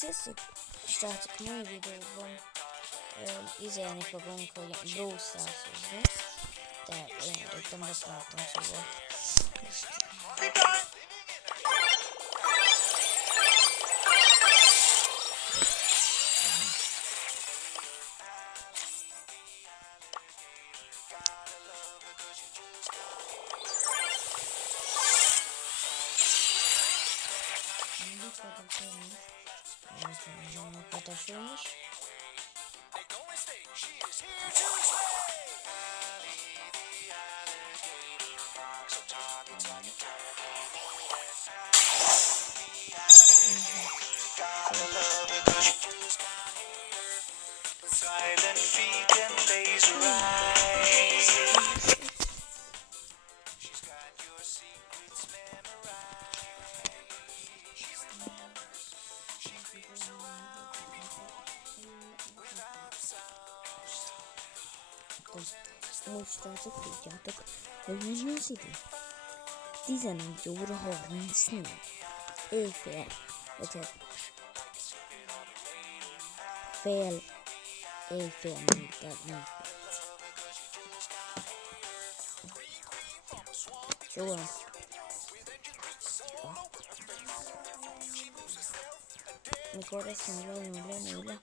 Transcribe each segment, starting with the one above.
Sziasztok! Srácok, mai videóban izélni fogunk, hogy Brawl Stars-ozni, de olyan rég nem használtam, szóval most... Kataszolmus. Silent feet and laser eyes. She's got your secrets memorized. Most srácok, tudjátok, hogy mennyi az idő? 11 óra 34. Éjfél. Vagy fél éjfél 4 perc. Szóval mikor ezt nulla.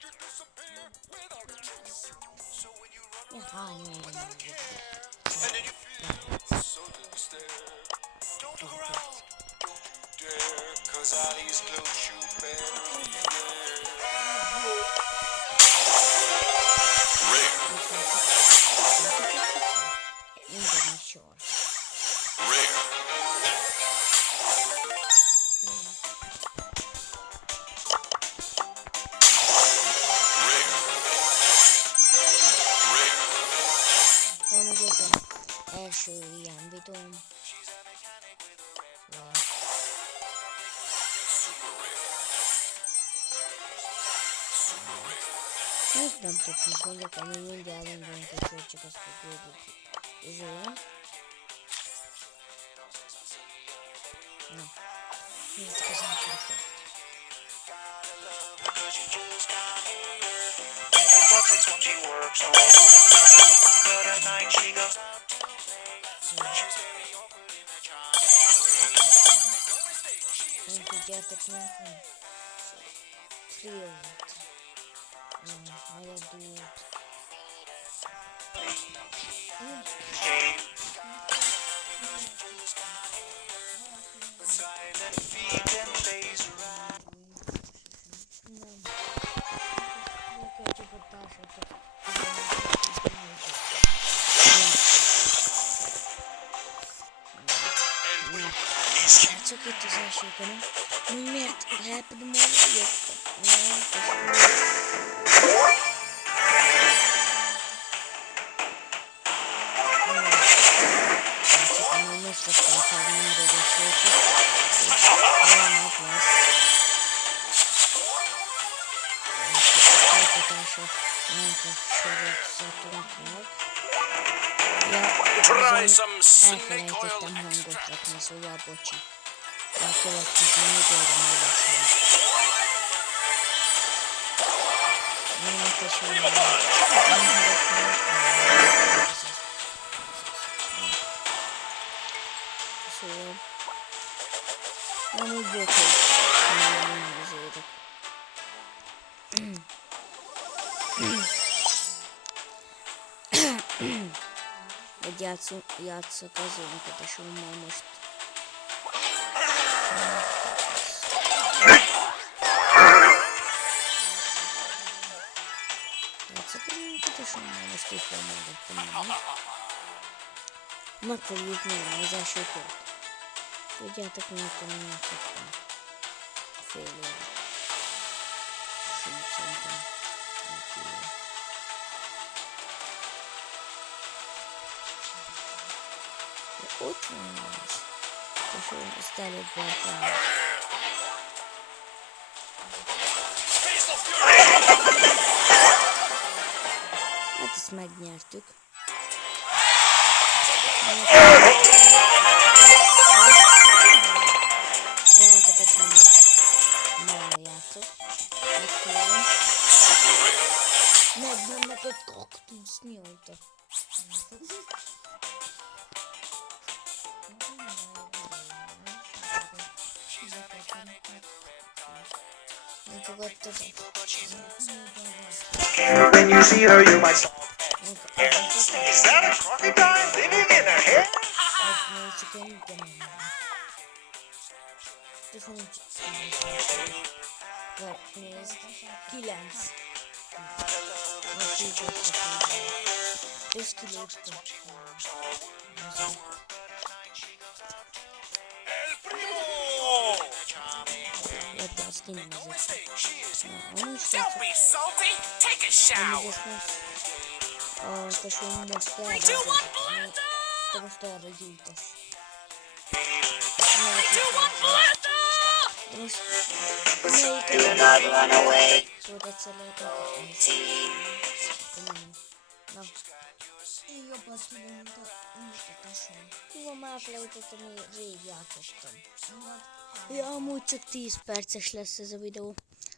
Hány óra mondjuk? Minden is sor. Van ugye az első ilyen videóm. Most nem tudok, mit mondjak, ami mindjárt mondjuk, hogy csak azt fogjuk izélni. Na, nézzük az első felt. Nem tudjátok, mint van? Triót. Megyek duót. Csak itt az első kanal. Miért elpedem volna jöttem? Most vettem fel nemrég a sócot, és olyan nap lesz. A folytatása Minecraft sorozatunknak. Ja, elfelejtettem hangot rakni, szóval bocsi. De a következő videóra majd lesz hang. Nem tessék, nem hallok meg. Szóval nem úgy volt, hogy nem az érek. Egy játszok az önkatásommal most. Játszok az önkatásommal, most itt van mellettem. Meg fogjuk nyerni az első kört. Tudjátok, miért nem játszottam? Fél éve. Sőt, szerintem. De ott van az. És ezt előbb voltam. Hát ezt megnyertük. Zsákokat nem játszok. Tudsz mióta? Nem fogadtad el? When you see her, you might stop. Is that a crocodile living in a head? Csak én ugyanúgy. És nincs. Nézd. 9. Most így jöttek így. És kiléptem. Jött, azt kinézett. Don't be salty. Take a shower. Tesó, most We erre. do want blender. Te most erre gyújtasz. We do want blender. De most melyiket? Tudod, egyszer lehet megkapni. Na. Én jobban tudom, mint a tesóm. Hova más leütöttem, én rég játszottam. Ja, amúgy csak 10 perces lesz ez a videó.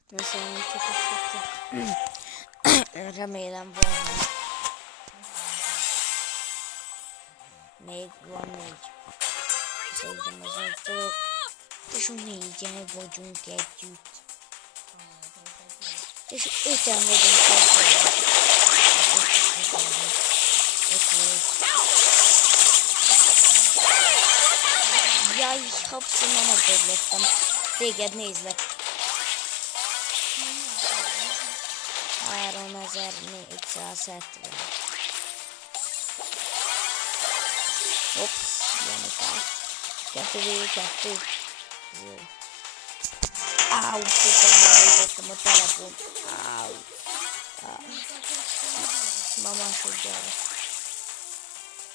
Ne számítsatok sokra. Remélem van. Még van 4. Szerintem az nem tudok. És 4-en vagyunk együtt. És 5-en vagyunk együtt. Jaj, hapszom, ma megdöglöttem. Téged nézlek. 3470. Hops, Janikás. 2v2. Jó. Áú, pusztán a telefont. Áú. Ma másodjára.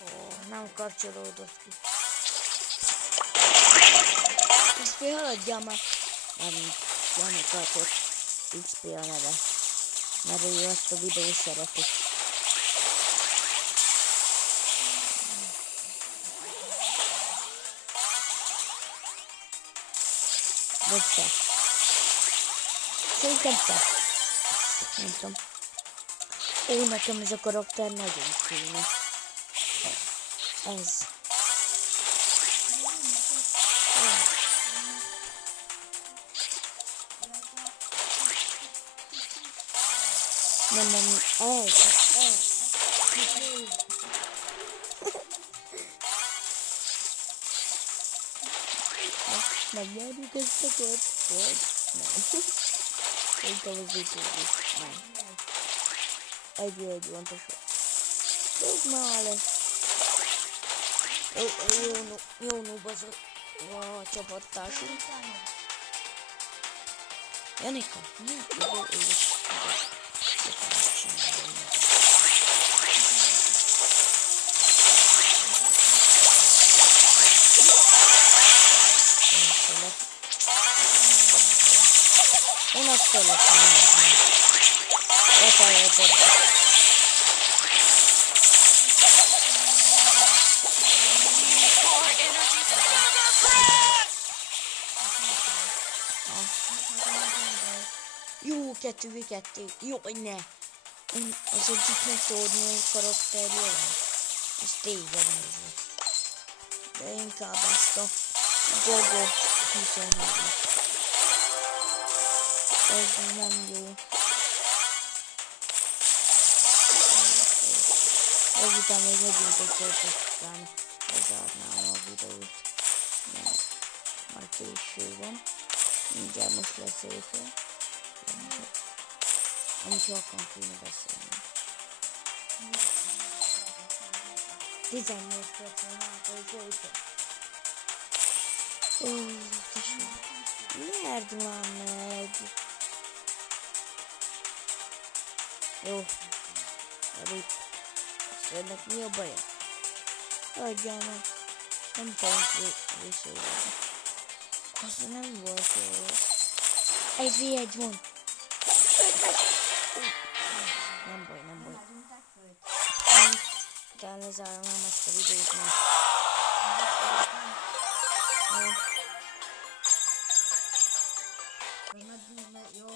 Ó, nem kapcsolódott ki. XP haladjál már. Nem, Janikakot. XP a neve. Mert ő azt a videót szereti. Vagy te. Szerintem te. Nem tudom. Ó, nekem ez a karakter nagyon kéne. Ez. Nem, ez. Megnyerjük ezt a kört? Vagy? Nem. Szerintem az utóbbi. Nem. 1v1 van, tesó. Dobd már le. Jó noob az a csapattársunk. Janika, mi? Jó, én azt kellett megnézni. Érted. More energy for Burger Bread. Jó, 2v2. Jó, ne. Az egyiknek tudod, milyen karakter jön. Ez téged nézni. De inkább ezt a Gogo 23. Ez nem jó. Ezután még megint egy költött után lezárnám a videót. Mert már késő van. Mindjárt most lesz éjfél. Amit sokan kéne beszélni. 18 perc van hátra, és éjfél. Ó, tesó. Nyerd már meg. Jó. Rip. Ennek mi a baja? Adjál meg. Nem tudom visszaülni. Az nem volt jó. 1v1 van. Nem baj. Utána lezárom ezt a videót meg.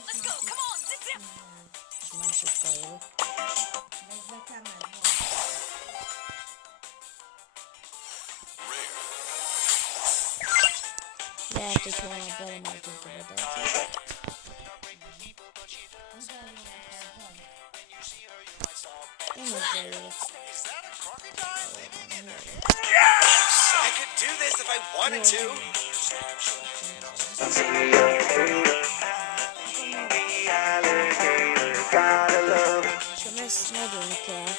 Let's go, come on, zip zip. És másokkal jövök. Nekem meg van. Lehet, hogy holnap belemeltünk a vadászat. Én ezzel jövök. I could do this if I wanted to. Gotta love it. És ezt nagyon kell.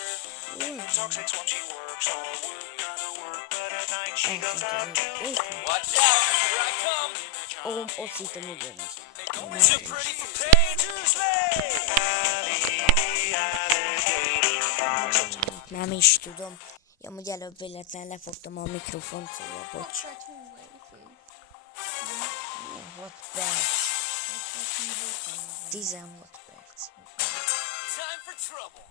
Talks when she works, all work, gotta work, but at night she goes out to Watch out, here I come. Ott hittem ugyanaz. Too pretty for pain. Nem is tudom. Ja, amúgy előbb véletlen lefogtam a mikrofont, szóval bocs. 6 perc. 16 perc. Time for trouble.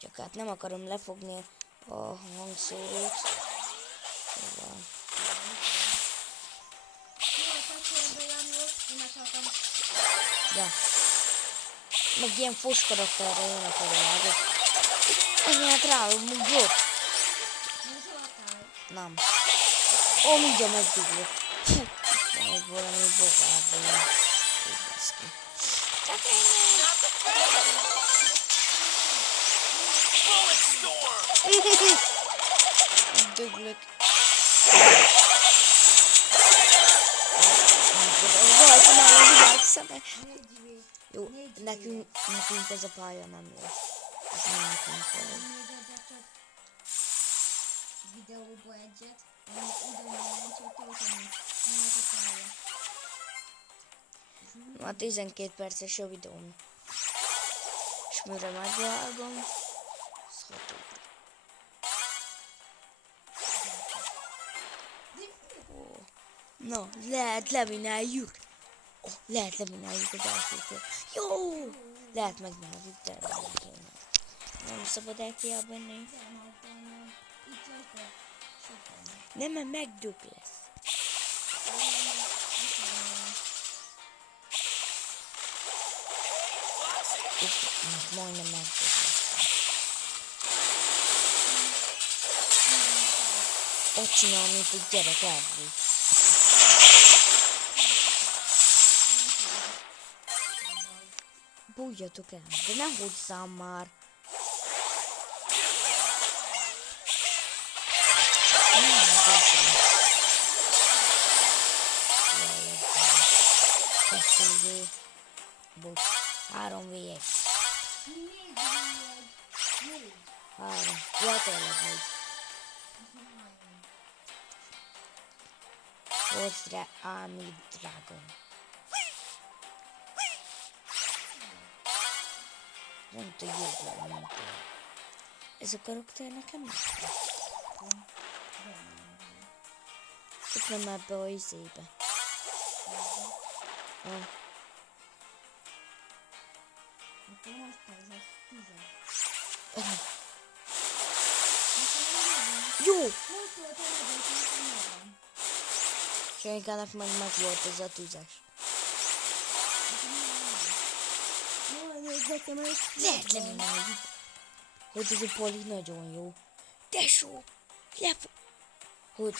Csak hát nem akarom lefogni a hangszórót. Szóval... Ja. Meg ilyen fos karakterre jönnek a világok. Anyát ráugrott. Nem. Ó, mindjárt megduglok. Van egy valami bogárban. Úgy lesz ki. Csak ennyi. Megduglok. Rajta már a világ szeme. Jó, nekünk ez a pálya nem jó. Ez nem nekünk való. Videóba egyet, ami ugyanilyen csak tölteni, mi az a pálya. Ma 12 perces a videóm. És mire megvágom, az 6 óra. Na, lehet levináljuk. Lehet levináljuk az elsőtől. Jó! Lehet megnyerjük, de nem szabad elkiabálni. Nem, mert megdug lesz. Majdnem megdug lesz. Ott csinál, mint egy gyerek elbújt. Bújjatok el, de nem húzzám már. Kettő bocs, 3v1. 3, ja tényleg 4. Hozzá Army Dragon. Nem tudja jobb lenni, mint én. Ez a karakter nekem nem kell. Csak nem ebbe a izébe. Jó! Senkának meg volt ez a tüzes. Lehet levináljuk. Hogy ez a poli nagyon jó. Tesó! Hogy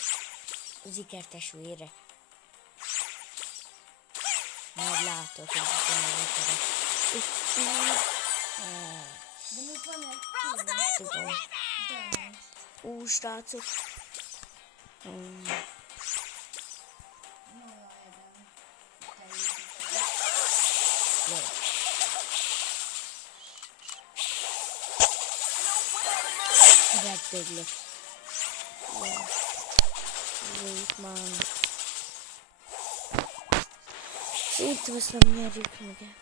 az ikertesó érek. Már látod, hogy tudom. Tudom. Srácok. Megdöglök. Itt már. Szerintem ezt nem nyerjük meg.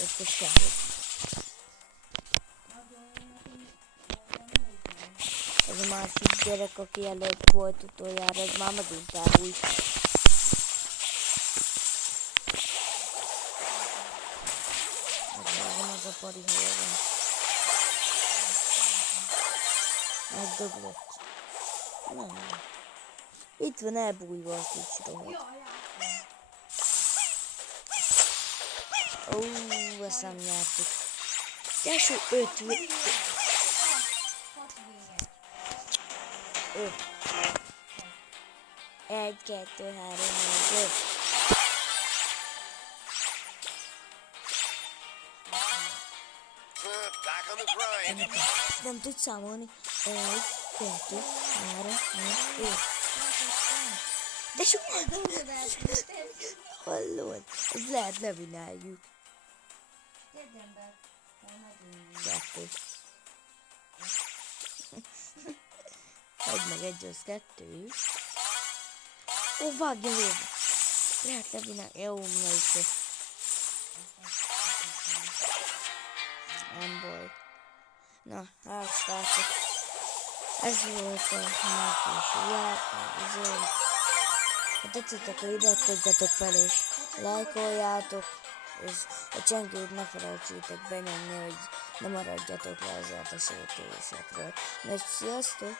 Ezt a sávot. Ez a másik gyerek, aki előtt volt utoljára, ez már megint elbújt. Az a pari hol van. Megdöglött. Nem. Itt van elbújva a kicsi rohadt. Ó, ezt nem nyertük. Tesó, 5 6 vége. 5. 1, 2, 3, 4, 5. Back on the grind. Nem tudsz számolni. 1, 2, 3, 4, 5. Tesó, hallod? Ez lehet levináljuk. Érdemben. Nagyon 2. Egy meg egy, az 2. Ó, vágja végre. Lehet levinálni. Jó, melyikre. Nem baj. Na, hát srácok. Ez volt a másik játék. Ha tetszettek, akkor iratkozzatok fel és lájkoljátok. És a csengőt ne felejtsétek benyomni, hogy ne maradjatok le az eltesítésekről. Na, sziasztok!